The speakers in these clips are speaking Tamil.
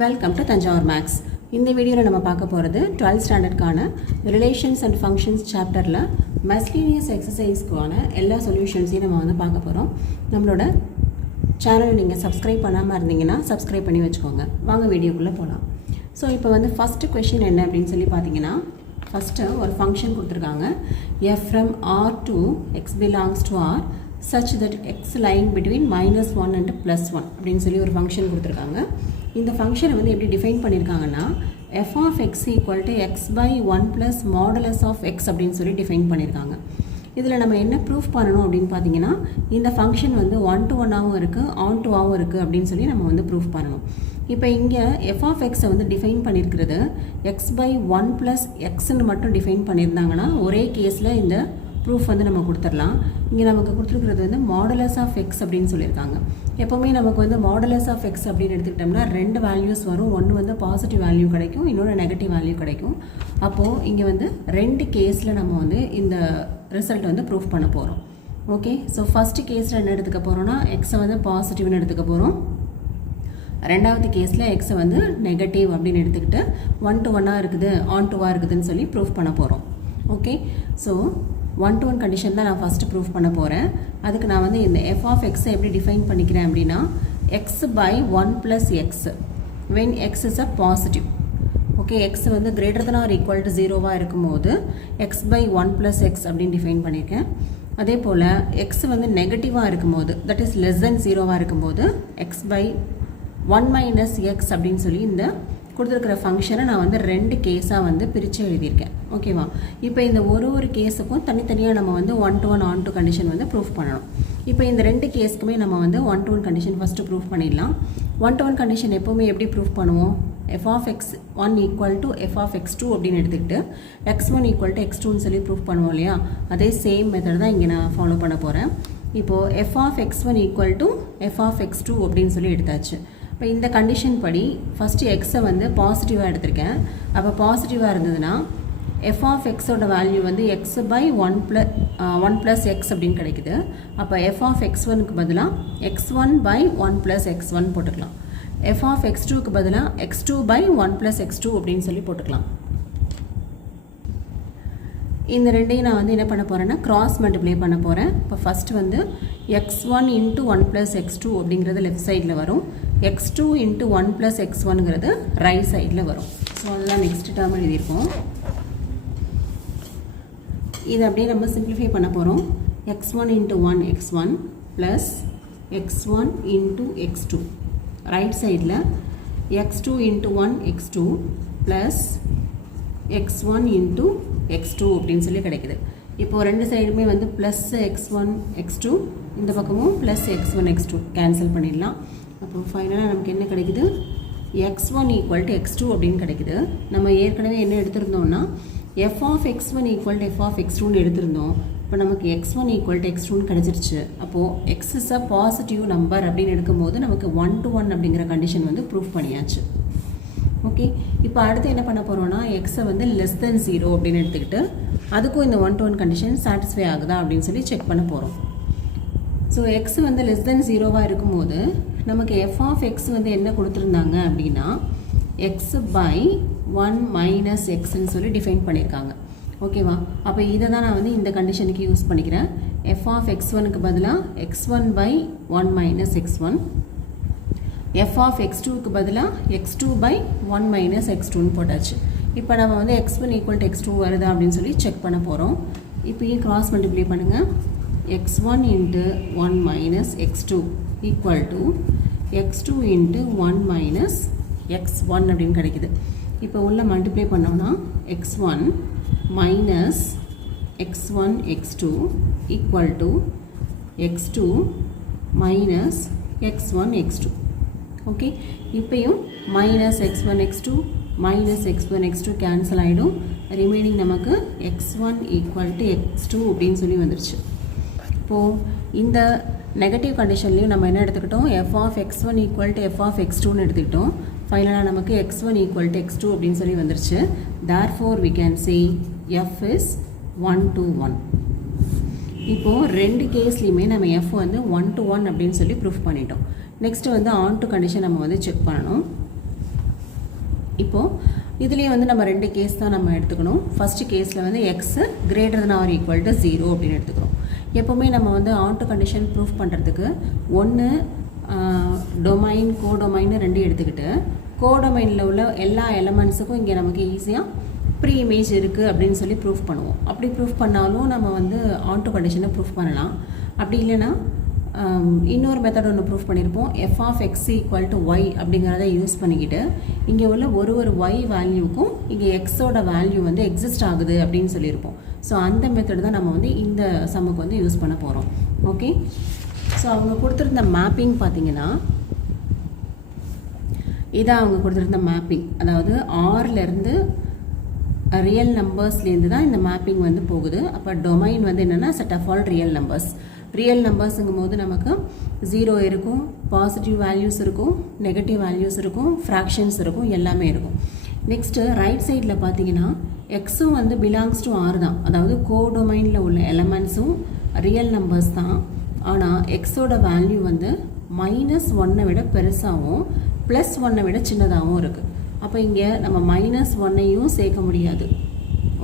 Welcome to Thanjavur maths. இந்த வீடியோவில் நம்ம பார்க்க போகிறது 12th ஸ்டாண்டர்டுக்கான ரிலேஷன்ஸ் அண்ட் ஃபங்க்ஷன்ஸ் சாப்டரில் மெஸ்லீனியஸ் எக்ஸசைஸ்க்கான எல்லா சொல்யூஷன்ஸையும் நம்ம வந்து பார்க்க போகிறோம். நம்மளோட சேனலை நீங்கள் சப்ஸ்கிரைப் பண்ணாமல் இருந்தீங்கன்னா சப்ஸ்கிரைப் பண்ணி வச்சுக்கோங்க. வாங்க வீடியோக்குள்ளே போகலாம். ஸோ இப்போ வந்து ஃபஸ்ட்டு கொஷின் என்ன அப்படின்னு சொல்லி பார்த்தீங்கன்னா, ஃபஸ்ட்டு ஒரு ஃபங்க்ஷன் கொடுத்துருக்காங்க. F from R to x belongs to R such that x lying between -1 and +1 அப்படின்னு சொல்லி ஒரு ஃபங்க்ஷன் கொடுத்துருக்காங்க. இந்த ஃபங்க்ஷனை வந்து எப்படி டிஃபைன் பண்ணியிருக்காங்கன்னா, f of x equal to x by 1 plus modulus of x அப்படின்னு சொல்லி டிஃபைன் பண்ணியிருக்காங்க. இதில் நம்ம என்ன ப்ரூஃப் பண்ணணும் அப்படின்னு பார்த்தீங்கன்னா, இந்த ஃபங்க்ஷன் வந்து 1 to 1ஆகவும் இருக்குது, ஆன் டு ஆகவும் இருக்குது அப்படின்னு சொல்லி நம்ம வந்து ப்ரூஃப் பண்ணணும். இப்போ இங்கே f of x வந்து டிஃபைன் பண்ணியிருக்கிறது x by 1 plus xன்னு மட்டும் டிஃபைன் பண்ணியிருந்தாங்கன்னா ஒரே கேஸில் இந்த ப்ரூஃப் வந்து நம்ம கொடுத்துடலாம். இங்கே நமக்கு கொடுத்துருக்கிறது வந்து மாடுலஸ் ஆஃப் எக்ஸ் அப்படின்னு சொல்லியிருக்காங்க. எப்போவுமே நமக்கு வந்து மாடுலஸ் ஆஃப் எக்ஸ் அப்படின்னு எடுத்துக்கிட்டோம்னா ரெண்டு வேல்யூஸ் வரும். ஒன்று வந்து பாசிட்டிவ் வேல்யூ கிடைக்கும், இன்னொன்று நெகட்டிவ் வேல்யூ கிடைக்கும். அப்போது இங்கே வந்து ரெண்டு கேஸில் நம்ம வந்து இந்த ரிசல்ட் வந்து ப்ரூஃப் பண்ண போகிறோம். ஓகே, ஸோ ஃபஸ்ட்டு கேஸில் என்ன எடுத்துக்க போகிறோம்னா எக்ஸை வந்து பாசிட்டிவ்னு எடுத்துக்க போகிறோம். ரெண்டாவது கேஸில் எக்ஸை வந்து நெகட்டிவ் அப்படின்னு எடுத்துக்கிட்டு 1 to 1ஆக இருக்குது, ஆன் டுவாக இருக்குதுன்னு சொல்லி ப்ரூஃப் பண்ண போகிறோம். ஓகே, ஸோ 1 to 1 கண்டிஷன் தான் நான் ஃபஸ்ட்டு ப்ரூஃப் பண்ண போகிறேன். அதுக்கு நான் வந்து இந்த f of x எப்படி டிஃபைன் பண்ணிக்கிறேன் அப்படின்னா, x by 1 plus x when x is a positive. Okay, x வந்து greater than or equal to 0வாக இருக்கும்போது x by 1 plus x அப்படின்னு டிஃபைன் பண்ணியிருக்கேன். அதே போல் x வந்து நெகட்டிவாக இருக்கும்போது, தட் இஸ் லெஸ் தென் 0வாக இருக்கும்போது x by 1 minus x அப்படின்னு சொல்லி இந்த கொடுத்துருக்கிற ஃபங்க்ஷனை நான் வந்து ரெண்டு கேஸாக வந்து பிரித்து எழுதியிருக்கேன். ஓகேவா, இப்போ இந்த ஒரு கேஸுக்கும் தனித்தனியாக நம்ம வந்து 1 to 1 ஆன் டு கண்டிஷன் வந்து ப்ரூஃப் பண்ணணும். இப்போ இந்த ரெண்டு கேஸுக்குமே நம்ம வந்து 1 to 1 கண்டிஷன் ஃபஸ்ட்டு ப்ரூஃப் பண்ணிடலாம். 1 to 1 கண்டிஷன் எப்போவுமே எப்படி ப்ரூஃப் பண்ணுவோம், f of x1 equal to f of x2 அப்படின்னு எடுத்துக்கிட்டு x1 equal to x2ன்னு சொல்லி ப்ரூஃப் பண்ணுவோம் இல்லையா, அதே சேம் மெத்தட் தான் இங்கே நான் ஃபாலோ பண்ண போகிறேன். இப்போது f of x1 equal to f of x2 அப்படின்னு சொல்லி எடுத்தாச்சு. இப்போ இந்த கண்டிஷன் படி ஃபஸ்ட்டு எக்ஸை வந்து பாசிட்டிவாக எடுத்திருக்கேன். அப்போ பாசிட்டிவாக இருந்ததுன்னா f of xோட வேல்யூ வந்து x by 1 plus x அப்படின்னு கிடைக்குது. அப்போ f of x1க்கு பதிலாக x1 by 1 plus x1 போட்டுக்கலாம். f of x2க்கு பதிலாக x2 by 1 plus x2 அப்படின்னு சொல்லி போட்டுக்கலாம். இந்த ரெண்டையும் நான் வந்து என்ன பண்ண போகிறேன்னா கிராஸ் மல்டிப்ளை பண்ண போகிறேன். இப்போ ஃபஸ்ட்டு வந்து x1 into 1 plus x2 அப்படிங்கிறது லெஃப்ட் சைடில் வரும், x2 into 1 plus x1ங்கிறது ரைட் சைடில் வரும். ஸோ அதெல்லாம் நெக்ஸ்ட் டேர்ம் எழுதியிருக்கோம். இதை அப்படியே நம்ம சிம்பிளிஃபை பண்ண போகிறோம். x1 into 1 x1 plus x1 into x2, right சைடில் x2 into 1 x2 plus x1 into x2 அப்படின்னு சொல்லி கிடைக்குது. இப்போது ரெண்டு சைடுமே வந்து ப்ளஸ் x1 x2, இந்த பக்கமும் ப்ளஸ் x1 x2 கேன்சல் பண்ணிடலாம். அப்போ ஃபைனலாக நமக்கு என்ன கிடைக்குது, x1 equal to x2 அப்படின்னு கிடைக்குது. நம்ம ஏற்கனவே என்ன எடுத்திருந்தோம்னா f of x1 equal to f of x2ன்னு எடுத்திருந்தோம். இப்போ நமக்கு x1 equal to x2ன்னு கிடச்சிருச்சு. அப்போது x is a positive number அப்படின்னு எடுக்கும்போது நமக்கு 1 to 1 அப்படிங்கிற கண்டிஷன் வந்து ப்ரூஃப் பண்ணியாச்சு. ஓகே, இப்போ அடுத்து என்ன பண்ண போகிறோன்னா எக்ஸை வந்து லெஸ் தென் 0 அப்படின்னு எடுத்துக்கிட்டு அதுக்கும் இந்த 1 to 1 கண்டிஷன் சாட்டிஸ்ஃபை ஆகுதா அப்படின்னு சொல்லி செக் பண்ண போகிறோம். ஸோ எக்ஸ் வந்து லெஸ் தென் 0வாக இருக்கும்போது நமக்கு f of x வந்து என்ன கொடுத்துருந்தாங்க அப்படின்னா x by 1 minus xன்னு சொல்லி டிஃபைன் பண்ணியிருக்காங்க. ஓகேவா, அப்போ இதை தான் நான் வந்து இந்த கண்டிஷனுக்கு யூஸ் பண்ணிக்கிறேன். f of x1க்கு பதிலாக x1 by 1 minus x1, f of x2க்கு பதிலாக x2 by 1 minus x2ன்னு போட்டாச்சு. இப்போ நம்ம வந்து x1 equal to x2 வருதா அப்படின்னு சொல்லி செக் பண்ண போகிறோம். இப்போயும் கிராஸ் மல்டிப்ளை பண்ணுங்கள். x1 into 1 minus x2 equal to x2 into 1 minus x1 அப்படின்னு கிடைக்குது. இப்போ உள்ள மல்டிப்ளை பண்ணோம்னா x1 minus x1 x2 equal to x2 minus x1 x2. Okay, இப்போயும் minus x1 x2 minus x1 x2 cancel ஆகிடும். ரிமைனிங் நமக்கு x1 equal to x2 அப்படின்னு சொல்லி வந்துருச்சு. இப்போது இந்த நெகட்டிவ் கண்டிஷன்லேயும் நம்ம என்ன எடுத்துக்கிட்டோம், f of x1 equal to f of x2ன்னு எடுத்துக்கிட்டோம். ஃபைனலாக நமக்கு x1 equal to x2 அப்படின்னு சொல்லி வந்துருச்சு. therefore we can say f is 1 to 1. இப்போது ரெண்டு கேஸ்லையுமே நம்ம f வந்து 1 to 1 அப்படின்னு சொல்லி ப்ரூஃப் பண்ணிட்டோம். நெக்ஸ்ட்டு வந்து ஆன் டு கண்டிஷன் நம்ம வந்து செக் பண்ணணும். இப்போது இதுலேயே வந்து நம்ம 2 கேஸ் தான் நம்ம எடுத்துக்கணும். ஃபஸ்ட்டு கேஸில் வந்து x greater than or equal to 0 அப்படின்னு எடுத்துக்கிறோம். எப்போவுமே நம்ம வந்து ஆன் டு கண்டிஷன் ப்ரூஃப் பண்ணுறதுக்கு ஒன்று டொமைன் கோடொமைன்னு 2 எடுத்துக்கிட்டு கோடொமைனில் உள்ள எல்லா எலமெண்ட்ஸுக்கும் இங்கே நமக்கு ஈஸியாக ப்ரீ இமேஜ் இருக்குது அப்படின்னு சொல்லி ப்ரூஃப் பண்ணுவோம். அப்படி ப்ரூஃப் பண்ணாலும் நம்ம வந்து ஆன் டு கண்டிஷனை ப்ரூஃப் பண்ணலாம். அப்படி இல்லைன்னா இன்னொரு மெத்தட் ஒன்று ப்ரூஃப் பண்ணியிருப்போம். F of x equal to y அப்படிங்கிறத யூஸ் பண்ணிக்கிட்டு இங்கே உள்ள ஒரு ஒய் வேல்யூக்கும் இங்கே எக்ஸோட வேல்யூ வந்து எக்ஸிஸ்ட் ஆகுது அப்படின்னு சொல்லியிருப்போம். ஸோ அந்த மெத்தட் தான் நம்ம வந்து இந்த சம்முக்கு வந்து யூஸ் பண்ண போகிறோம். ஓகே, ஸோ அவங்க கொடுத்துருந்த மேப்பிங் பார்த்தீங்கன்னா இதான் அவங்க கொடுத்துருந்த மேப்பிங். அதாவது ஆர்லேருந்து ரியல் நம்பர்ஸ்லேருந்து தான் இந்த மேப்பிங் வந்து போகுது. அப்போ டொமைன் வந்து என்னென்னா set of all real numbers. Real நம்பர்ஸுங்கும் போது நமக்கு 0 இருக்கும், பாசிட்டிவ் வேல்யூஸ் இருக்கும், நெகட்டிவ் வேல்யூஸ் இருக்கும், ஃப்ராக்ஷன்ஸ் இருக்கும், எல்லாமே இருக்கும். நெக்ஸ்ட்டு ரைட் சைடில் பார்த்தீங்கன்னா எக்ஸும் வந்து பிலாங்ஸ் டு ஆர் தான். அதாவது கோடொமைனில் உள்ள எலமெண்ட்ஸும் ரியல் நம்பர்ஸ் தான். ஆனால் எக்ஸோட வேல்யூ வந்து -1 விட பெருசாகவும் +1 விட சின்னதாகவும் இருக்குது. அப்போ இங்கே நம்ம -1ஐயும் சேர்க்க முடியாது.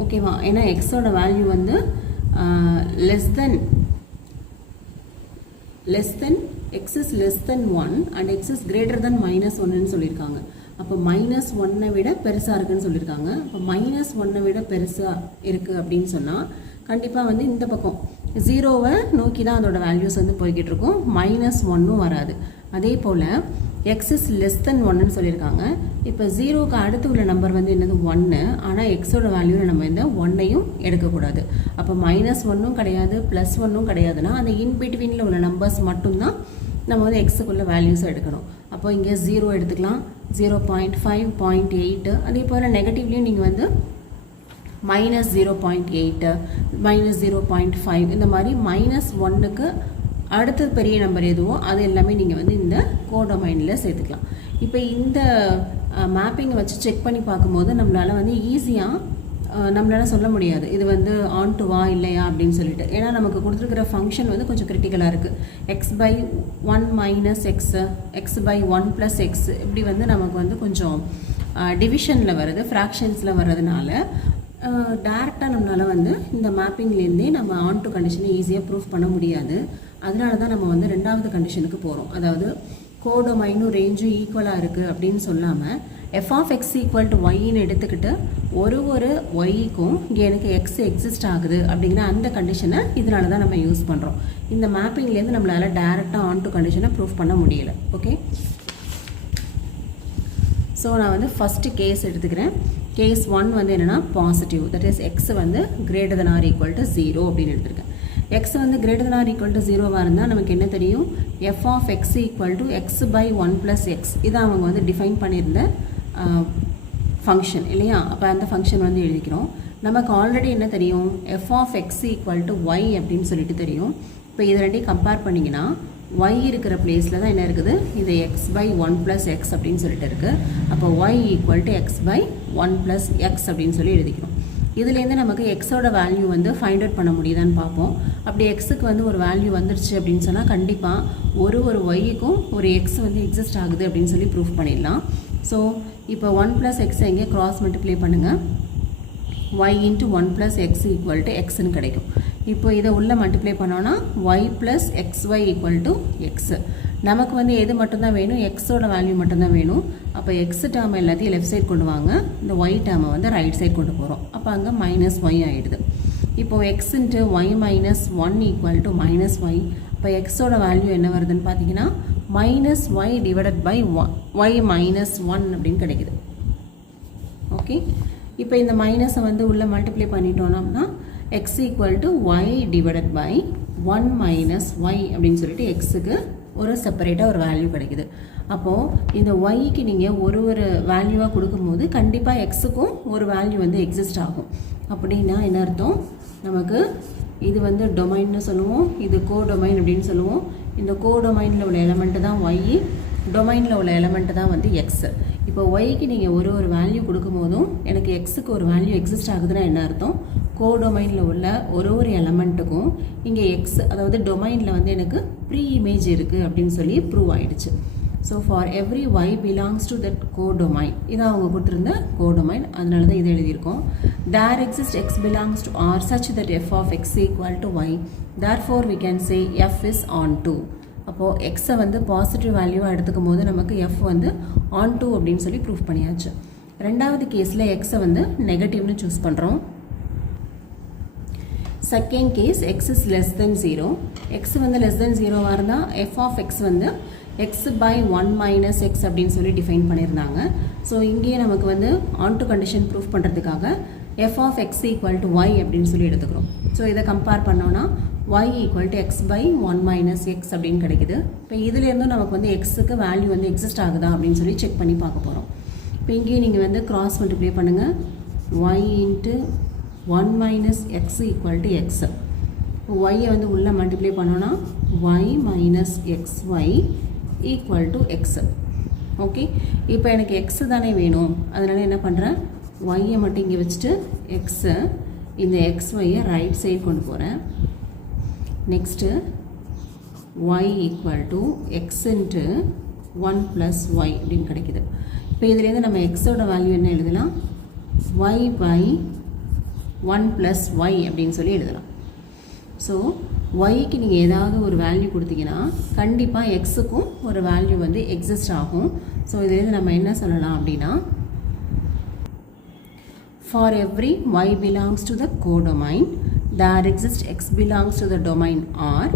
ஓகேவா? ஏன்னா எக்ஸோட வேல்யூ வந்து x is less than 1 and x is greater than -1ன்னு சொல்லியிருக்காங்க. அப்போ -1 விட பெருசாக இருக்குன்னு சொல்லியிருக்காங்க. அப்போ -1 விட பெருசாக இருக்குது அப்படின்னு சொன்னால் கண்டிப்பாக வந்து இந்த பக்கம் 0வை நோக்கி தான் அதோட வேல்யூஸ் வந்து போய்கிட்டு இருக்கும். -1ம் வராது. அதே போல் x is less than 1ன்னு சொல்லியிருக்காங்க. இப்போ 0க்கு அடுத்து உள்ள நம்பர் வந்து என்னது 1. ஆனால் எக்ஸோட வேல்யூவில் நம்ம இந்த 1ஐயும் எடுக்கக்கூடாது. அப்போ -1ம் கிடையாது +1ம் கிடையாதுன்னா அந்த இன்பிட்வீனில் உள்ள நம்பர்ஸ் மட்டும்தான் நம்ம வந்து எக்ஸுக்குள்ள வேல்யூஸை எடுக்கணும். அப்போ இங்கே 0 எடுத்துக்கலாம், 0.5, 0.8. அதே போல் நெகட்டிவ்லேயும் நீங்கள் வந்து -0.8, -0.5 இந்த மாதிரி -1க்கு அடுத்தது பெரிய நம்பர் எதுவோ அது எல்லாமே நீங்கள் வந்து இந்த கோடொமைனில் சேர்த்துக்கலாம். இப்போ இந்த மேப்பிங்கை வச்சு செக் பண்ணி பார்க்கும்போது நம்மளால் வந்து ஈஸியாக நம்மளால் சொல்ல முடியாது இது வந்து ஆன் டு வா இல்லையா அப்படின்னு சொல்லிட்டு. ஏன்னா நமக்கு கொடுத்துருக்கிற ஃபங்க்ஷன் வந்து கொஞ்சம் கிரிட்டிக்கலாக இருக்குது. x/1 - x, x/1 + x இப்படி வந்து நமக்கு வந்து கொஞ்சம் டிவிஷனில் வருது, ஃப்ராக்ஷன்ஸில் வர்றதுனால டேரெக்டாக நம்மளால் வந்து இந்த மேப்பிங்லேருந்தே நம்ம ஆன் டு கண்டிஷனை ஈஸியாக ப்ரூஃப் பண்ண முடியாது. அதனால தான் நம்ம வந்து 2வது கண்டிஷனுக்கு போகிறோம். அதாவது கோடொமைனும் ரேஞ்சும் ஈக்குவலாக இருக்குது அப்படின்னு சொல்லாமல் f of x equal to ஒய்ன்னு எடுத்துக்கிட்டு ஒரு ஒய்க்கும் இங்கே எனக்கு எக்ஸ் எக்ஸிஸ்ட் ஆகுது அப்படிங்கிற அந்த கண்டிஷனை இதனால தான் நம்ம யூஸ் பண்ணுறோம். இந்த மேப்பிங்லேருந்து நம்மளால் டேரெக்டாக ஆன் டு கண்டிஷனை ப்ரூஃப் பண்ண முடியல. ஓகே, ஸோ நான் வந்து ஃபஸ்ட்டு கேஸ் எடுத்துக்கிறேன். கேஸ் 1 வந்து என்னென்னா பாசிட்டிவ், தட் இஸ் எக்ஸ் வந்து greater than or equal to 0 அப்படின்னு எடுத்திருக்கேன். எக்ஸ் வந்து greater than or equal to 0வாக இருந்தால் நமக்கு என்ன தெரியும்? F of x equal to x/1 + x. இதான் அவங்க வந்து டிஃபைன் பண்ணியிருந்த ஃபங்க்ஷன் இல்லையா? அப்போ அந்த ஃபங்க்ஷன் வந்து எழுதிக்கிறோம். நமக்கு ஆல்ரெடி என்ன தெரியும்? F of x equal to y அப்படின்னு சொல்லிட்டு தெரியும். இப்போ இது ரெண்டையும் கம்பேர் பண்ணிங்கன்னா y இருக்கிற பிளேஸில் தான் என்ன இருக்குது? இது x/1 + x அப்படின்னு சொல்லிட்டு இருக்குது. அப்போ y equal to x/1 + x அப்படின்னு சொல்லி எழுதிக்கிறோம். இதுலேருந்து நமக்கு எக்ஸோட வேல்யூ வந்து ஃபைண்ட் அவுட் பண்ண முடியுதான்னு பார்ப்போம். அப்படி எக்ஸுக்கு வந்து ஒரு வேல்யூ வந்துருச்சு அப்படின்னு சொன்னால் கண்டிப்பாக ஒரு ஒய்க்கும் ஒரு எக்ஸ் வந்து எக்ஸிஸ்ட் ஆகுது அப்படின்னு சொல்லி ப்ரூஃப் பண்ணிடலாம். ஸோ இப்போ 1 + x எங்கே கிராஸ் மல்டிப்ளை பண்ணுங்கள், y × 1 + x ஈக்குவல் டு எக்ஸ்ன்னு கிடைக்கும். இப்போ இதை உள்ளே மல்டிப்ளை பண்ணோன்னா y + xy equal to x. நமக்கு வந்து எது மட்டும்தான் வேணும்? எக்ஸோட வேல்யூ மட்டும்தான் வேணும். அப்போ எக்ஸ் டேர்ம் எல்லாத்தையும் லெஃப்ட் சைட் கொண்டு வாங்க, இந்த ஒய் டேர்மை வந்து ரைட் சைட் கொண்டு போகிறோம். அப்போ அங்கே -y ஆகிடுது. இப்போது x × y - 1 equal to -y. இப்போ எக்ஸோட வேல்யூ என்ன வருதுன்னு பார்த்தீங்கன்னா -y / y - 1 அப்படின்னு கிடைக்குது. ஓகே, இப்போ இந்த மைனஸை வந்து உள்ளே மல்டிப்ளை பண்ணிட்டோம்னா x equal to y / 1 - y அப்படின்னு சொல்லிட்டு எக்ஸுக்கு ஒரு செப்பரேட்டாக ஒரு வேல்யூ கிடைக்குது. அப்போது இந்த ஒய்க்கு நீங்கள் ஒரு வேல்யூவாக கொடுக்கும்போது கண்டிப்பாக எக்ஸுக்கும் ஒரு வேல்யூ வந்து எக்ஸிஸ்ட் ஆகும். அப்படின்னா என்ன அர்த்தம்? நமக்கு இது வந்து டொமைன்னு சொல்லுவோம், இது கோடொமைன் அப்படின்னு சொல்லுவோம். இந்த கோடொமைனில் உள்ள எலமெண்ட்டு தான் ஒய், டொமைனில் உள்ள எலமெண்ட்டு தான் வந்து எக்ஸு. இப்போ ஒய்க்கு நீங்கள் ஒரு வேல்யூ கொடுக்கும் போதும் எனக்கு எக்ஸுக்கு ஒரு வேல்யூ எக்ஸிஸ்ட் ஆகுதுன்னா என்ன அர்த்தம்? கோடொமைனில் உள்ள ஒரு எலமெண்ட்டுக்கும் இங்கே எக்ஸ், அதாவது டொமைனில் வந்து எனக்கு ப்ரீ இமேஜ் இருக்குது அப்படின்னு சொல்லி ப்ரூவ் ஆகிடுச்சு. So for every y belongs to that codomain, இதான் அவங்க கொடுத்துருந்த கோடொமைன், அதனால தான் இதை எழுதியிருக்கோம். There exist x belongs to r such that f of x equal to y, therefore we can say f is onto. அப்போது எக்ஸை வந்து பாசிட்டிவ் வேல்யூவாக எடுத்துக்கும் போது நமக்கு f வந்து onto அப்படின்னு சொல்லி ப்ரூஃப் பண்ணியாச்சு. ரெண்டாவது கேஸில் எக்ஸை வந்து நெகட்டிவ்னு சூஸ் பண்ணுறோம். Second case x is less than 0, x வந்து less than 0வாக இருந்தால் f of x வந்து x by 1 minus x அப்படின்னு சொல்லி டிஃபைன் பண்ணியிருந்தாங்க. ஸோ இங்கேயே நமக்கு வந்து onto கண்டிஷன் ப்ரூஃப் பண்ணுறதுக்காக f of x equal to y அப்படின்னு சொல்லி எடுத்துக்கிறோம். ஸோ இதை கம்பேர் பண்ணோன்னா y equal to x by 1 minus x அப்படின்னு கிடைக்குது. இப்போ இதுலேருந்தும் நமக்கு வந்து எக்ஸுக்கு வேல்யூ வந்து எக்ஸிஸ்ட் ஆகுதா அப்படின்னு சொல்லி செக் பண்ணி பார்க்க போகிறோம். இப்போ இங்கேயும் நீங்கள் வந்து கிராஸ் மல்டிப்ளை பண்ணுங்கள். y into 1 minus x equal to x. இப்போ y வந்து உள்ளே மல்டிப்ளை பண்ணோன்னா y minus xy equal to x. Okay, இப்போ எனக்கு x தானே வேணும், அதனால் என்ன பண்ணுறேன், y மட்டும் இங்கே வச்சுட்டு x இந்த xy ரைட் சைடு கொண்டு போகிறேன். Next y equal to x into 1 plus y அப்படின்னு கிடைக்குது. இப்போ இதுலேருந்து நம்ம எக்ஸோட வேல்யூ என்ன எழுதலாம், y by 1 plus y அப்படின்னு சொல்லி எழுதலாம். ஸோ yக்கு நீங்கள் ஏதாவது ஒரு வேல்யூ கொடுத்தீங்கன்னா கண்டிப்பாக எக்ஸுக்கும் ஒரு வேல்யூ வந்து எக்ஸிஸ்ட் ஆகும். ஸோ இதுலேருந்து நம்ம என்ன சொல்லலாம் அப்படின்னா, for every y belongs to the codomain, there exists x belongs to the domain R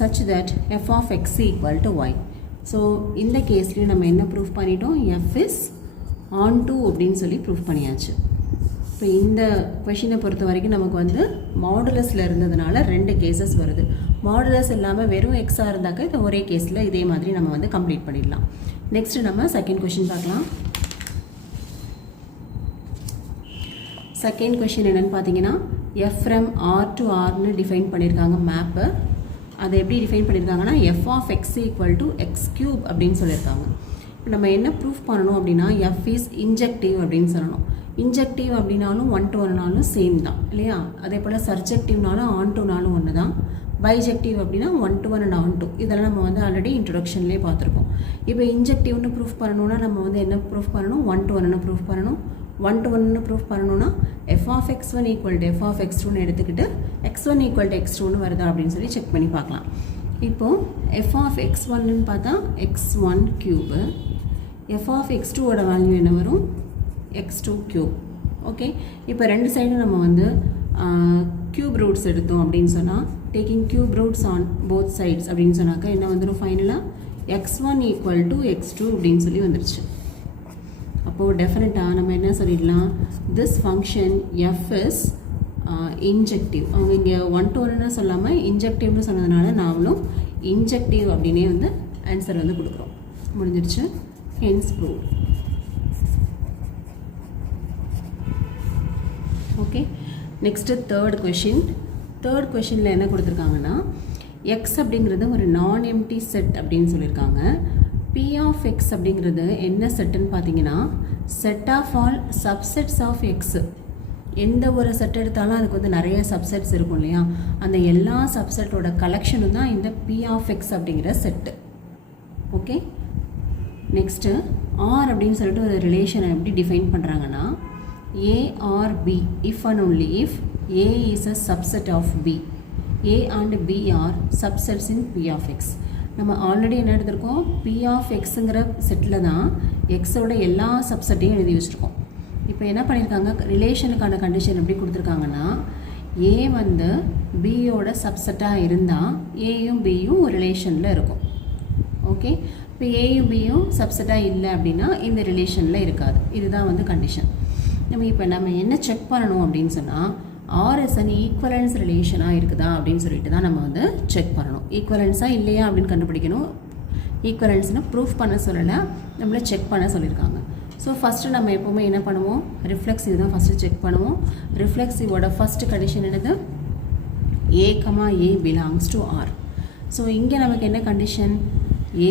such that f of x equal to y. So இந்த கேஸ்லேயும் நம்ம என்ன ப்ரூஃப் பண்ணிட்டோம், f is onto அப்படின்னு சொல்லி ப்ரூஃப் பண்ணியாச்சு. இப்போ இந்த கொஷினை பொறுத்த வரைக்கும் நமக்கு வந்து மாடுலஸில் இருந்ததுனால 2 கேசஸ் வருது. மாடுலஸ் இல்லாமல் வெறும் எக்ஸாக இருந்தாக்க இது ஒரே கேஸில் இதே மாதிரி நம்ம வந்து கம்ப்ளீட் பண்ணிடலாம். நெக்ஸ்ட்டு நம்ம செகண்ட் கொஷின் பார்க்கலாம். செகண்ட் கொஷின் என்னென்னு பார்த்தீங்கன்னா, f from r to rன்னு டிஃபைன் பண்ணியிருக்காங்க மேப்பு. அதை எப்படி டிஃபைன் பண்ணியிருக்காங்கன்னா f of x equal to x cube அப்படின்னு சொல்லியிருக்காங்க. இப்போ நம்ம என்ன ப்ரூஃப் பண்ணணும் அப்படின்னா f is injective அப்படின்னு சொல்லணும். இன்ஜெக்டிவ் அப்படின்னாலும் 1 to 1னாலும் சேம் தான் இல்லையா, அதே போல் சர்ஜெக்டிவ்னாலும் on toனாலும் ஒன்று தான். பைஜெக்டிவ் அப்படின்னா 1 to 1 and on to, இதெல்லாம் நம்ம வந்து ஆல்ரெடி இன்ட்ரொடக்ஷன்லேயே பார்த்துருக்கோம். இப்போ இன்ஜெக்டிவ்னு ப்ரூஃப் பண்ணணுன்னா நம்ம வந்து என்ன ப்ரூஃப் பண்ணணும், 1 to 1ன்னு ப்ரூஃப் பண்ணணும். 1 to 1ன்னு ப்ரூஃப் பண்ணணுன்னா f of x1 equal to f of x2ன்னு எடுத்துக்கிட்டு x1 equal to x2ன்னு வருதா அப்படின்னு சொல்லி செக் பண்ணி பார்க்கலாம். இப்போது f of x1ன்னு பார்த்தா x1 cube, f of x2ஓட வேல்யூ என்ன வரும், x2 cube. ஓகே, இப்போ ரெண்டு சைடும் நம்ம வந்து க்யூப் ரூட்ஸ் எடுத்தோம் அப்படின்னு சொன்னால் taking cube roots on both sides அப்படின்னு சொன்னாக்கா என்ன வந்துடும், ஃபைனலாக x1 equal to x2 அப்படின்னு சொல்லி வந்துருச்சு. அப்போது டெஃபினட்டாக நம்ம என்ன சொல்லிடலாம், this function f is injective. அவங்க இங்கே 1 to 1ன்னு சொல்லாமல் இன்ஜெக்டிவ்னு சொன்னதுனால நாமளும் இன்ஜெக்டிவ் அப்படின்னே வந்து ஆன்சர் வந்து கொடுக்குறோம். முடிஞ்சிருச்சு, hence proved. Okay, next third question. Third கொஷினில் என்ன கொடுத்துருக்காங்கன்னா, எக்ஸ் அப்படிங்கிறது ஒரு நான் எம்டி செட் அப்படின்னு சொல்லியிருக்காங்க. பி ஆஃப் எக்ஸ் அப்படிங்கிறது என்ன செட்டுன்னு பார்த்தீங்கன்னா, set of all subsets of x. எந்த ஒரு செட் எடுத்தாலும் அதுக்கு வந்து நிறைய சப்செட்ஸ் இருக்கும் இல்லையா, அந்த எல்லா சப்செட்டோட கலெக்ஷனும் தான் இந்த பி ஆஃப் எக்ஸ் அப்படிங்கிற செட்டு. ஓகே, நெக்ஸ்ட்டு ஆர் அப்படின்னு சொல்லிட்டு ஒரு ரிலேஷனை எப்படி டிஃபைன் பண்ணுறாங்கன்னா, A or B if and only if A is a subset of B. A and B are subsets in P of X. நம்ம ஆல்ரெடி என்ன எடுத்திருக்கோம், P of Xங்கிற செட்டில் தான் எக்ஸோட எல்லா சப்செட்டையும் எழுதி வச்சுருக்கோம். இப்போ என்ன பண்ணியிருக்காங்க, ரிலேஷனுக்கான கண்டிஷன் எப்படி கொடுத்துருக்காங்கன்னா, A வந்து Bயோட சப்செட்டாக இருந்தால் ஏயும் பியும் ஒரு ரிலேஷனில் இருக்கும். ஓகே, இப்போ ஏயும் பியும் சப்செட்டாக இல்லை அப்படின்னா இந்த ரிலேஷனில் இருக்காது. இதுதான் வந்து கண்டிஷன். நம்ம என்ன செக் பண்ணணும் அப்படின்னு சொன்னால், ஆர்எஸ் அண்ட் ஈக்குவலன்ஸ் ரிலேஷனாக இருக்குதா அப்படின்னு சொல்லிட்டு தான் நம்ம வந்து செக் பண்ணணும். ஈக்குவலன்ஸாக இல்லையா அப்படின்னு கண்டுபிடிக்கணும். ஈக்குவலன்ஸ்னால் ப்ரூஃப் பண்ண சொல்லலை, நம்மளை செக் பண்ண சொல்லியிருக்காங்க. ஸோ ஃபஸ்ட்டு நம்ம எப்போவுமே என்ன பண்ணுவோம், ரிஃப்ளெக்ஸிவ் தான் ஃபஸ்ட்டு செக் பண்ணுவோம். ரிஃப்ளெக்ஸிவோட ஃபஸ்ட்டு கண்டிஷன் என்னது, A, A belongs to R. So இங்கே நமக்கு என்ன condition,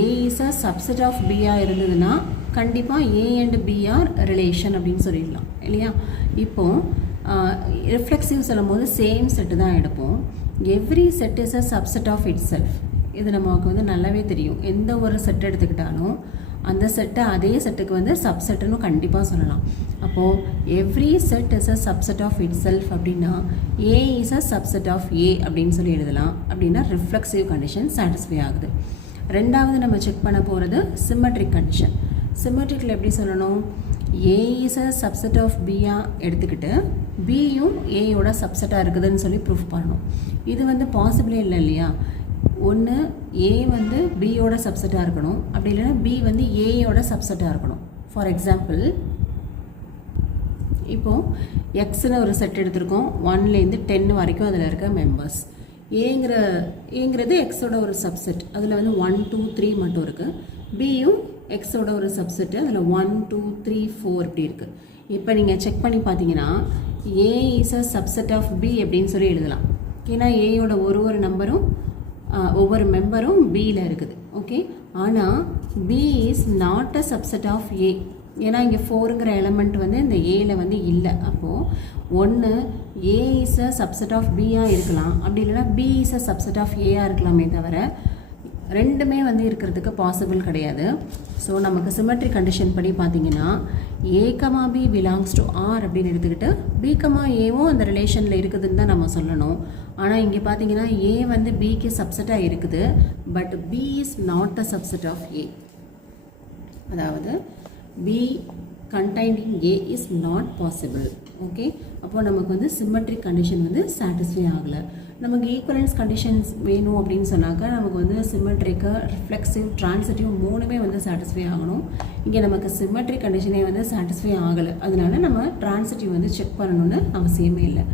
A is a subset of B இருந்ததுன்னா கண்டிப்பாக A and B are relation அப்படின்னு சொல்லிடலாம் இல்லையா. இப்போது ரிஃப்ளெக்ஸிவ் சொல்லும் போது சேம் செட்டு தான் எடுப்போம். Every set is a subset of itself. இது நமக்கு வந்து நல்லாவே தெரியும். எந்த ஒரு செட் எடுத்துக்கிட்டாலும் அந்த செட்டை அதே செட்டுக்கு வந்து சப்செட்டுன்னு கண்டிப்பாக சொல்லலாம். அப்போது every set is a subset of itself அப்படின்னா A is a subset of A அப்படின்னு சொல்லி எழுதலாம். அப்படின்னா ரிஃப்ளெக்சிவ் கண்டிஷன் சாட்டிஸ்ஃபை ஆகுது. ரெண்டாவது நம்ம செக் பண்ண போகிறது சிம்மெட்ரிக் கண்டிஷன். சிம்மெட்ரிக்கில் எப்படி சொல்லணும், ஏ இஸ் அ சப்செட் ஆஃப் பியாக எடுத்துக்கிட்டு பியும் ஏயோட சப்செட்டாக இருக்குதுன்னு சொல்லி ப்ரூஃப் பண்ணணும். இது வந்து பாசிபிளே இல்லை இல்லையா. ஒன்று ஏ வந்து பியோட சப்செட்டாக இருக்கணும், அப்படி இல்லைன்னா பி வந்து ஏயோட சப்செட்டாக இருக்கணும். ஃபார் எக்ஸாம்பிள், இப்போது எக்ஸ்னு ஒரு செட் எடுத்திருக்கோம், 1லேருந்து 10 வரைக்கும் அதில் இருக்க மெம்பர்ஸ். ஏங்கிறது எக்ஸோட ஒரு சப்செட், அதில் வந்து 1 2 3 மட்டும் இருக்குது. பியும் எக்ஸோட ஒரு சப்செட்டு, அதில் 1 2 3 4 இப்படி இருக்குது. இப்போ நீங்கள் செக் பண்ணி பார்த்தீங்கன்னா A is a subset of B அப்படின்னு சொல்லி எழுதலாம். ஏன்னா ஏயோட ஒரு நம்பரும் ஒவ்வொரு மெம்பரும் பியில் இருக்குது. ஓகே, ஆனால் B is not a subset of A. ஏன்னா இங்கே 4ங்கிற எலமெண்ட் வந்து இந்த ஏல வந்து இல்லை. அப்போது ஒன்று A is a subset of பியாக இருக்கலாம், அப்படி இல்லைன்னா B is a subset of ஏயாக இருக்கலாமே தவிர ரெண்டுமே வந்து இருக்கிறதுக்கு பாசிபிள் கிடையாது. ஸோ நமக்கு சிமெட்ரிக் கண்டிஷன் படி பார்த்தீங்கன்னா A comma B belongs to R அப்படின்னு எடுத்துக்கிட்டு பி கமா ஏவும் அந்த ரிலேஷனில் இருக்குதுன்னு தான் நம்ம சொல்லணும். ஆனால் இங்கே பார்த்தீங்கன்னா ஏ வந்து பிக்கு சப்செட்டாக இருக்குது, but B is not a subset of A. அதாவது B containing A is not possible. Okay, அப்போது நமக்கு வந்து சிம்மெட்ரிக் கண்டிஷன் வந்து சாட்டிஸ்ஃபை ஆகலை. நமக்கு ஈக்குவலன்ஸ் கண்டிஷன்ஸ் வேணும் அப்படின்னு சொன்னாக்கா நமக்கு வந்து சிம்மெட்ரிக்கு, ரிஃப்ளெக்சிவ், ட்ரான்சிட்டிவ் மூணுமே வந்து சாட்டிஸ்ஃபை ஆகணும். இங்கே நமக்கு சிம்மெட்ரிக் கண்டிஷனே வந்து சாட்டிஸ்ஃபை ஆகலை, அதனால நம்ம ட்ரான்சிட்டிவ் வந்து செக் பண்ணணும்னு அவசியமே இல்லை.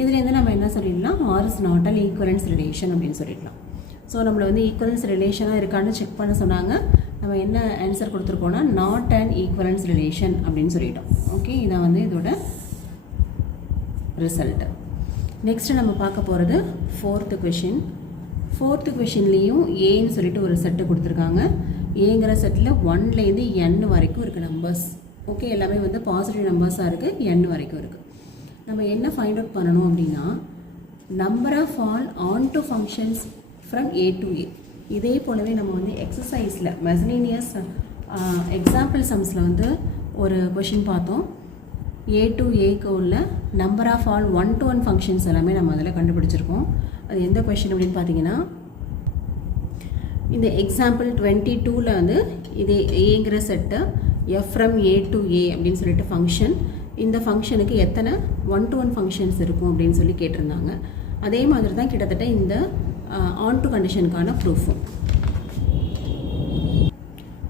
இதுலேருந்து நம்ம என்ன சொல்லிடலாம், R is not an equivalence relation அப்படின்னு சொல்லிடலாம். ஸோ நம்மளை வந்து ஈக்குவலன்ஸ் ரிலேஷனாக இருக்கான்னு செக் பண்ண சொன்னாங்க. நம்ம என்ன ஆன்சர் கொடுத்துருக்கோன்னா நாட் அண்ட் ஈக்குவலன்ஸ் ரிலேஷன் அப்படின்னு சொல்லிட்டோம். ஓகே, இதான் வந்து இதோட ரிசல்ட்டு. நெக்ஸ்ட்டு நம்ம பார்க்க போகிறது 4th கொஷின். 4th கொஷின்லேயும் ஏன்னு சொல்லிட்டு ஒரு செட்டு கொடுத்துருக்காங்க. ஏங்கிற செட்டில் 1லேருந்து n வரைக்கும் இருக்குது நம்பர்ஸ். ஓகே, எல்லாமே வந்து பாசிட்டிவ் நம்பர்ஸாக இருக்குது, n வரைக்கும் இருக்குது. நம்ம என்ன ஃபைண்ட் அவுட் பண்ணணும் அப்படின்னா number of all onto functions from A to A. இதே போலவே நம்ம வந்து எக்ஸசைஸில் மெசலேனியஸ் எக்ஸாம்பிள் சம்ஸில் வந்து ஒரு கொஷின் பார்த்தோம். ஏ டு ஏக்கு உள்ள number of all 1 to 1 functions எல்லாமே நம்ம அதில் கண்டுபிடிச்சிருக்கோம். அது எந்த கொஷின் அப்படின்னு பார்த்தீங்கன்னா இந்த எக்ஸாம்பிள் 22ல் வந்து இதே ஏங்கிற set f from A to A அப்படின்னு சொல்லிட்டு ஃபங்க்ஷன். இந்த ஃபங்க்ஷனுக்கு எத்தனை 1 to 1 ஃபங்க்ஷன்ஸ் இருக்கும் அப்படின்னு சொல்லி கேட்டிருந்தாங்க. அதே மாதிரி தான் கிட்டத்தட்ட இந்த ஆன் டு கண்டிஷனுக்கான ப்ரூஃபும்.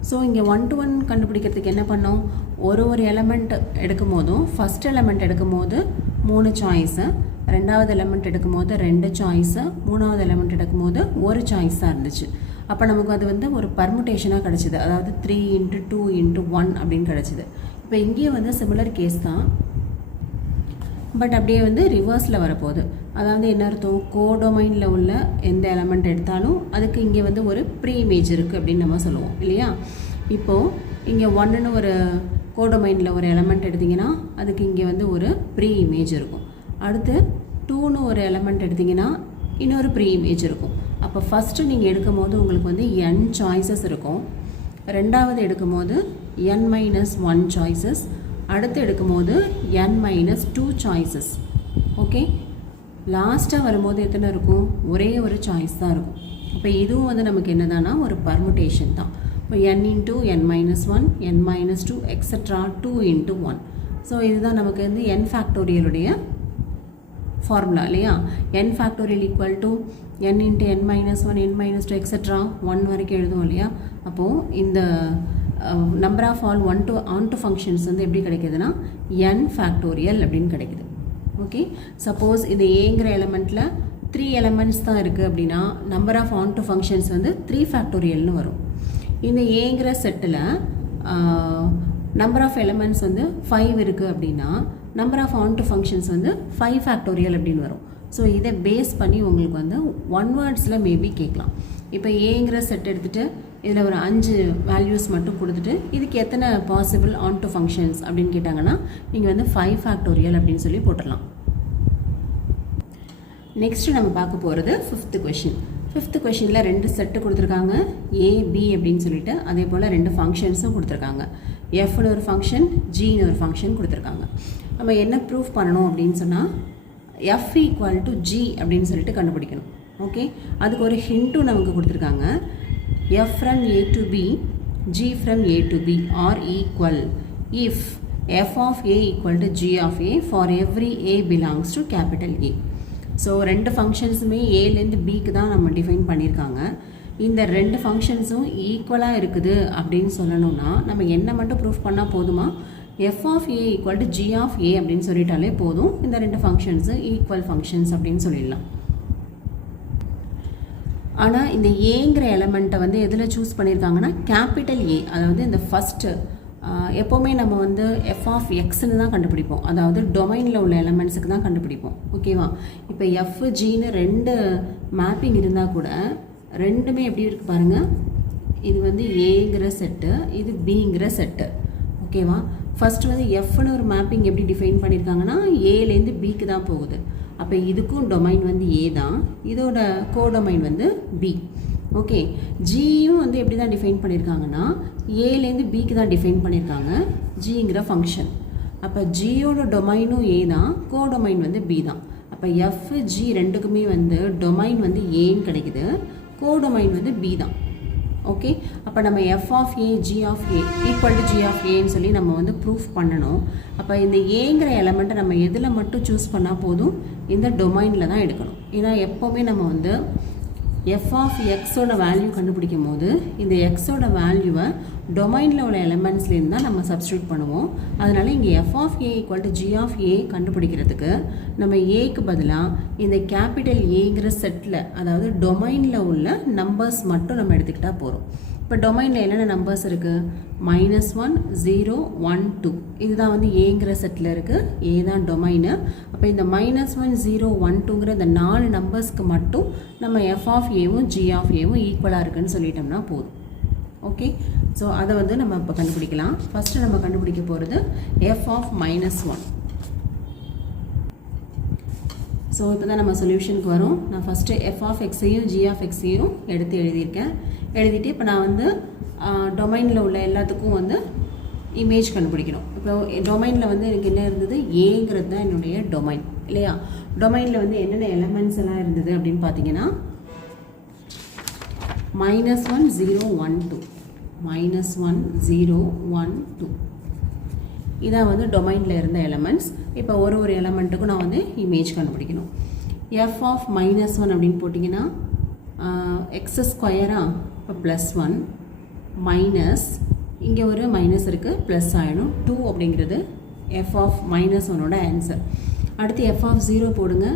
ஸோ இங்கே 1 to 1 கண்டுபிடிக்கிறதுக்கு என்ன பண்ணோம், ஒரு எலமெண்ட் எடுக்கும் போதும் ஃபஸ்ட் எலமெண்ட் எடுக்கும் போது 3 சாய்ஸு, ரெண்டாவது எலமெண்ட் எடுக்கும் போது 2 சாய்ஸு, மூணாவது எலமெண்ட் எடுக்கும் போது 1 சாய்ஸ் தான் இருந்துச்சு. அப்போ நமக்கு அது வந்து ஒரு பர்முட்டேஷனாக கிடச்சிது, அதாவது 3 × 2 × 1 அப்படின்னு கிடச்சிது. இப்போ இங்கேயும் வந்து சிமிலர் கேஸ் தான், பட் அப்படியே வந்து ரிவர்ஸில் வரப்போகுது. அதாவது என்ன அர்த்தம், கோடொமைனில் உள்ள எந்த எலமெண்ட் எடுத்தாலும் அதுக்கு இங்கே வந்து ஒரு ப்ரீ இமேஜ் இருக்குது அப்படின்னு நம்ம சொல்லுவோம் இல்லையா. இப்போது இங்கே 1ன்னு ஒரு கோடொமைனில் ஒரு எலமெண்ட் எடுத்திங்கன்னா அதுக்கு இங்கே வந்து ஒரு ப்ரீ இமேஜ் இருக்கும். அடுத்து 2ன்னு ஒரு எலமெண்ட் எடுத்திங்கன்னா இன்னொரு ப்ரீ இமேஜ் இருக்கும். அப்போ ஃபஸ்ட்டு நீங்கள் எடுக்கும் போது உங்களுக்கு வந்து n சாய்ஸஸ் இருக்கும், ரெண்டாவது எடுக்கும் போது n-1 சாய்ஸஸ், அடுத்து எடுக்கும் போது n-2 சாய்ஸஸ். ஓகே, லாஸ்ட்டாக வரும்போது எத்தனை இருக்கும், ஒரே ஒரு சாய்ஸ் தான் இருக்கும். இப்போ இதுவும் வந்து நமக்கு என்னதானா ஒரு பர்முட்டேஷன் தான். இப்போ n × n-1, n-2 extra 2 × 1. So இதுதான் நமக்கு வந்து n ஃபேக்டோரியலுடைய ஃபார்முலா இல்லையா. n factorial equal to n × n-1, n-2 extra 1 வரைக்கும் எழுதுவோம் இல்லையா. அப்போது இந்த number of all onto functions வந்து எப்படி கிடைக்குதுன்னா n ஃபேக்டோரியல் அப்படின்னு கிடைக்குது. ஓகே, சப்போஸ் இந்த ஏங்கிற எலமெண்ட்டில் 3 எலமெண்ட்ஸ் தான் இருக்குது அப்படின்னா number of onto functions வந்து 3 ஃபேக்டோரியல்னு வரும். இந்த ஏங்கிற செட்டில் நம்பர் ஆஃப் எலமெண்ட்ஸ் வந்து 5 இருக்குது அப்படின்னா number of onto functions வந்து 5 ஃபேக்டோரியல் அப்படின்னு வரும். ஸோ இதை பேஸ் பண்ணி உங்களுக்கு வந்து 1 வேர்ட்ஸில் மேபி கேட்கலாம். இப்போ ஏங்கிற செட் எடுத்துகிட்டு இதில் ஒரு 5 வேல்யூஸ் மட்டும் கொடுத்துட்டு இதுக்கு எத்தனை பாசிபிள் ஆன் டு ஃபங்க்ஷன்ஸ் அப்படின்னு கேட்டாங்கன்னா நீங்கள் வந்து 5 ஃபேக்டோரியல் அப்படின்னு சொல்லி போட்டுடலாம். நெக்ஸ்ட்டு நம்ம பார்க்க போகிறது 5th கொஷின். ஃபிஃப்த் கொஷினில் 2 செட்டு கொடுத்துருக்காங்க, ஏ பி அப்படின்னு சொல்லிட்டு. அதே போல் 2 ஃபங்க்ஷன்ஸும் கொடுத்துருக்காங்க. எஃப்னு ஒரு ஃபங்க்ஷன், ஜின்னு ஒரு ஃபங்க்ஷன் கொடுத்துருக்காங்க. நம்ம என்ன ப்ரூஃப் பண்ணணும் அப்படின்னு சொன்னால் எஃப் ஈக்குவல் டு ஜி அப்படின்னு சொல்லிட்டு கண்டுபிடிக்கணும். ஓகே, அதுக்கு ஒரு ஹிண்ட்டும் நமக்கு கொடுத்துருக்காங்க. F from A to B, g from A to B are equal if f of A equal to g of a for every a belongs to capital A. So 2 ஃபங்க்ஷன்ஸுமே ஏலேருந்து பிக்கு தான் நம்ம டிஃபைன் பண்ணியிருக்காங்க. இந்த 2 ஃபங்க்ஷன்ஸும் ஈக்குவலாக இருக்குது அப்படின்னு சொல்லணும்னா நம்ம என்ன மட்டும் ப்ரூஃப் பண்ணால் போதுமா? F of A equal to g of A அப்படின்னு சொல்லிட்டாலே போதும். இந்த 2 ஃபங்க்ஷன்ஸு ஈக்குவல் ஃபங்க்ஷன்ஸ் அப்படின்னு சொல்லிடலாம். ஆனால் இந்த ஏங்கிற எலமெண்ட்டை வந்து எதில் சூஸ் பண்ணியிருக்காங்கன்னா கேபிட்டல் ஏ, அதாவது இந்த ஃபஸ்ட்டு எப்போவுமே நம்ம வந்து எஃப் ஆஃப் எக்ஸ்ன்னு தான் கண்டுபிடிப்போம், அதாவது டொமைனில் உள்ள எலமெண்ட்ஸுக்கு தான் கண்டுபிடிப்போம். ஓகேவா? இப்போ எஃப் ஜின்னு 2 மேப்பிங் இருந்தால் கூட ரெண்டுமே எப்படி இருக்குது பாருங்கள். இது வந்து ஏங்கிற செட்டு, இது பிங்கிற செட்டு. ஓகேவா? ஃபஸ்ட்டு வந்து எஃப்னு ஒரு மேப்பிங் எப்படி டிஃபைன் பண்ணியிருக்காங்கன்னா ஏலேருந்து பிக்கு தான் போகுது. அப்போ இதுக்கும் டொமைன் வந்து ஏ தான், இதோட கோடொமைன் வந்து பி. ஓகே, ஜியும் வந்து எப்படி தான் டிஃபைன் பண்ணியிருக்காங்கன்னா ஏலேருந்து பிக்கு தான் டிஃபைன் பண்ணியிருக்காங்க, ஜிங்கிற ஃபங்க்ஷன். அப்போ ஜியோட டொமைனும் ஏ தான், கோடொமைன் வந்து பி தான். அப்போ எஃப் ஜி ரெண்டுக்குமே வந்து டொமைன் வந்து ஏன்னு கிடைக்குது, கோடொமைன் வந்து பி தான். ஓகே, அப்போ நம்ம f of a g of A equal to g of ஏன்னு சொல்லி நம்ம வந்து ப்ரூஃப் பண்ணணும். அப்போ இந்த ஏங்கிற எலமெண்ட்டை நம்ம எதில் மட்டும் சூஸ் பண்ணால் போதும்? இந்த டொமைனில் தான் எடுக்கணும். ஏன்னா எப்போவுமே நம்ம வந்து எஃப் ஆஃப் எக்ஸோட வேல்யூ கண்டுபிடிக்கும் போது இந்த எக்ஸோட வேல்யூவை டொமைனில் உள்ள எலமெண்ட்ஸ்லேருந்து தான் நம்ம சப்ஸ்டியூட் பண்ணுவோம். அதனால் இங்கே f of A equal to g of A கண்டுபிடிக்கிறதுக்கு நம்ம ஏக்கு பதிலாக இந்த கேபிட்டல் ஏங்கிற செட்டில், அதாவது டொமைனில் உள்ள நம்பர்ஸ் மட்டும் நம்ம எடுத்துக்கிட்டால் போகிறோம். இப்போ டொமைனில் என்னென்ன நம்பர்ஸ் இருக்குது? -1 0 1 2. இதுதான் வந்து ஏங்கிற செட்டில் இருக்குது, ஏ தான் டொமைனு. அப்போ இந்த -1 0 1 2ங்கிற இந்த 4 நம்பர்ஸ்க்கு மட்டும் நம்ம எஃப் ஆஃப் ஏவும் ஜி ஆஃப் ஏவும் ஈக்குவலாக இருக்குன்னு சொல்லிட்டோம்னா போதும். ஓகே, ஸோ அதை வந்து நம்ம இப்போ கண்டுபிடிக்கலாம். ஃபஸ்ட்டு நம்ம கண்டுபிடிக்க போகிறது எஃப் ஆஃப் -1. ஸோ இப்போ தான் நம்ம சொல்யூஷனுக்கு வரும். நான் ஃபஸ்ட்டு எஃப் ஆஃப் எக்ஸையும் ஜி ஆஃப் எக்ஸையும் எடுத்து எழுதியிருக்கேன். எழுதிட்டு இப்போ நான் வந்து டொமைனில் உள்ள எல்லாத்துக்கும் வந்து இமேஜ் கண்டுபிடிக்கணும். இப்போ டொமைனில் வந்து எனக்கு என்ன இருந்தது? ஏங்கிறது தான் என்னுடைய டொமைன் இல்லையா? டொமைனில் வந்து என்னென்ன எலமெண்ட்ஸ் எல்லாம் இருந்தது அப்படின்னு பார்த்தீங்கன்னா -1 0 1 2, -1 0 1 2 இதான் வந்து டொமைனில் இருந்த எலமெண்ட்ஸ். இப்போ ஒரு எலமெண்ட்டுக்கும் நான் வந்து இமேஜ் கண்டுபிடிக்கணும். எஃப் ஆஃப் -1 அப்படின்னு போட்டிங்கன்னா எக்ஸ் ஸ்கொயரா, இப்போ +1 மைனஸ், இங்கே ஒரு மைனஸ் இருக்குது, ப்ளஸ் ஆகிடும் 2 அப்படிங்கிறது எஃப் ஆஃப் -1ஓட ஆன்சர். அடுத்து எஃப் ஆஃப் 0 போடுங்க,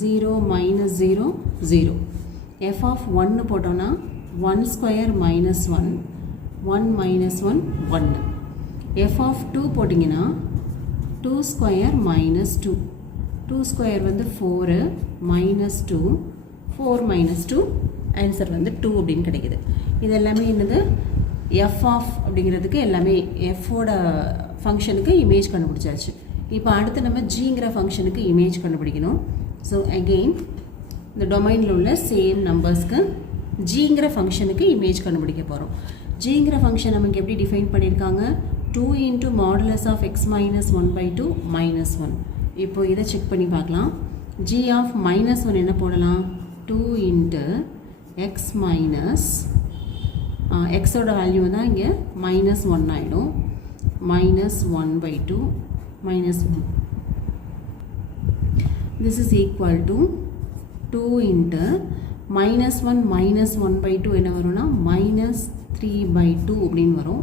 0 -0 0. எஃப் ஆஃப் 1 போட்டோன்னா 1 ஸ்கொயர் -1 1 -1 1. எஃப் ஆஃப் 2 போட்டிங்கன்னா 2 ஸ்கொயர் -2, 2 ஸ்கொயர் வந்து 4 -2 4 -2 ஆன்சர் வந்து 2 அப்படின்னு கிடைக்குது. இது எல்லாமே என்னது? எஃப் ஆஃப் அப்படிங்கிறதுக்கு எல்லாமே எஃபோட ஃபங்க்ஷனுக்கு இமேஜ் கண்டுபிடிச்சாச்சு. இப்போ அடுத்து நம்ம ஜிங்கிற ஃபங்க்ஷனுக்கு இமேஜ் கண்டுபிடிக்கணும். ஸோ அகெயின் இந்த டொமைனில் உள்ள சேம் நம்பர்ஸ்க்கு ஜிங்கிற ஃபங்க்ஷனுக்கு இமேஜ் கண்டுபிடிக்க போகிறோம். ஜிங்கிற ஃபங்க்ஷன் நமக்கு எப்படி டிஃபைன் பண்ணியிருக்காங்க? 2 × மாடுலஸ் ஆஃப் x - 1/2 -1. இப்போ இதை செக் பண்ணி பார்க்கலாம். g ஆஃப் -1 என்ன போடலாம்? 2 × x எக்ஸோட வேல்யூ தான் இங்கே -1 ஆகிடும். -1/2 -1. This is equal to 2 × -1 -1/2 என்ன வரும்னா -3/2 அப்படின்னு வரும்,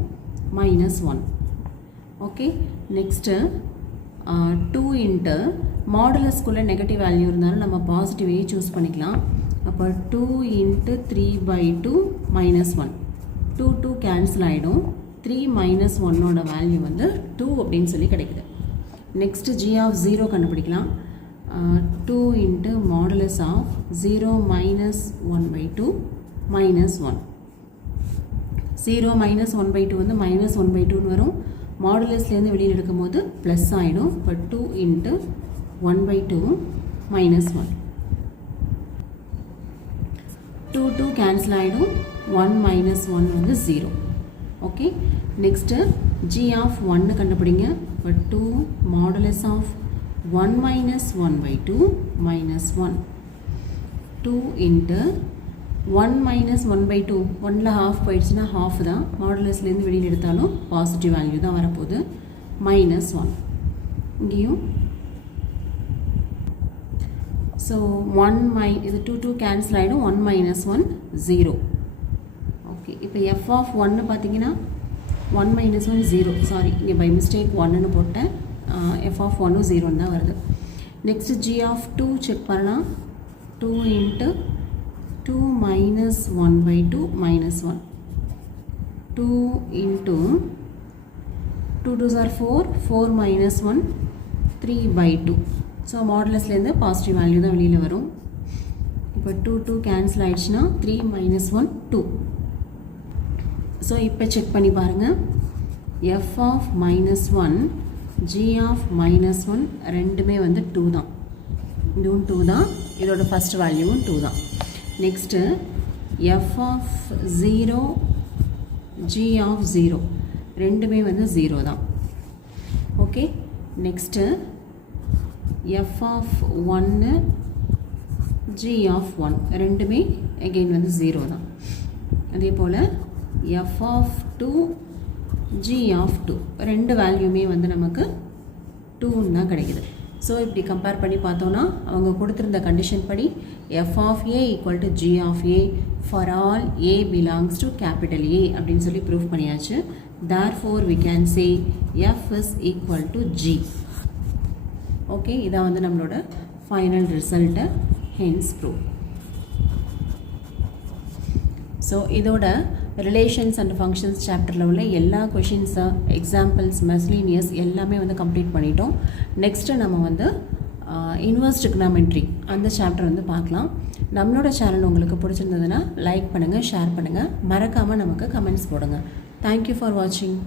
-1. ஓகே, நெக்ஸ்ட்டு 2 × மாடுலஸ்குள்ளே நெகட்டிவ் வேல்யூ இருந்தாலும் நம்ம பாசிட்டிவே சூஸ் பண்ணிக்கலாம். அப்போ 2 × 3/2 -1, 2 கேன்சல் ஆகிடும். 3 - 1ஓட வேல்யூ வந்து 2 அப்படின்னு சொல்லி கிடைக்குது. நெக்ஸ்ட்டு ஜி ஆஃப் 0 கண்டுபிடிக்கலாம். 2 × மாடுலஸ் ஆஃப் 0 - 1/2 -1. 0 - 1/2 வந்து -1/2ன்னு வரும். மாடுலஸ்லேருந்து வெளியில் எடுக்கும்போது ப்ளஸ் ஆகிடும். இப்போ 2 × 1/2 -1. 2 கேன்சல் ஆகிடும், 1 மைனஸ் 1 வந்து 0. ஓகே, நெக்ஸ்ட்டு g ஆஃப் 1 கண்டுபிடிங்க. இப்போ 2 modulus of 1 minus 1 by 2 minus 1. 2 into 1 minus 1 by 2, 1ல் ஹாஃப் போயிடுச்சுன்னா ஹாஃப் தான், மாடுலஸ்லேருந்து வெளியில் எடுத்தாலும் பாசிட்டிவ் வேல்யூ தான் வரப்போகுது, மைனஸ் 1. இங்கேயும் ஸோ 1 இது 2 கேன்சல் ஆகிடும், 1 மைனஸ் 1 0. ஓகே, இப்போ எஃப் ஆஃப் 1 பார்த்தீங்கன்னா 1 மைனஸ் 1 0, சாரி இங்கே பை மிஸ்டேக் 1ன்னு போட்டேன், எஃப் ஆஃப் 1 0 தான் வருது. நெக்ஸ்ட்டு ஜி ஆஃப் 2 செக் பண்ணலாம். 2 into 2 minus 1 by 2 minus 1. 2 into 2 2s are 4, 4 minus 1, 3 by 2. So மாடுலஸ்லேருந்து positive value தான் வெளியில் வரும். இப்போ 2 கேன்சல் ஆகிடுச்சுன்னா 3 minus 1 2. ஸோ இப்போ செக் பண்ணி பாருங்கள். F of minus 1 g of minus 1 ரெண்டுமே வந்து 2 தான், இதுவும் 2 தான், இதோட ஃபஸ்ட் வேல்யூவும் 2 தான். Next f of 0 g of 0 ரெண்டுமே வந்து 0 தான். Okay, next f of 1 g of 1 ரெண்டுமே அகெயின் வந்து 0 தான். அதே போல் எஃப் ஆஃப் 2 ஜி ஆஃப் 2 ரெண்டு வேல்யூமே வந்து நமக்கு 2 தான் கிடைக்குது. ஸோ இப்படி கம்பேர் பண்ணி பார்த்தோன்னா அவங்க கொடுத்துருந்த கண்டிஷன் படி f of A equal to g of a for all a belongs to capital A அப்படின்னு சொல்லி ப்ரூவ் பண்ணியாச்சு. Therefore we can say f is equal to g. Okay, இதான் வந்து நம்மளோட ஃபைனல் ரிசல்ட்டை, ஹென்ஸ் ப்ரூவ். ஸோ இதோட ரிலேஷன்ஸ் அண்ட் ஃபங்க்ஷன்ஸ் சாப்டரில் உள்ள எல்லா கொஷின்ஸை, எக்ஸாம்பிள்ஸ், மெஸ்லீனியஸ் எல்லாமே வந்து கம்ப்ளீட் பண்ணிட்டோம். நெக்ஸ்ட்டு நம்ம வந்து இன்வர்ஸ் ட்ரிக்னாமெட்ரி அந்த சாப்டர் வந்து பார்க்கலாம். நம்மளோட சேனல் உங்களுக்கு பிடிச்சிருந்ததுன்னா லைக் பண்ணுங்கள், ஷேர் பண்ணுங்கள், மறக்காமல் நமக்கு கமெண்ட்ஸ் போடுங்க. தேங்க்யூ ஃபார் வாட்சிங்.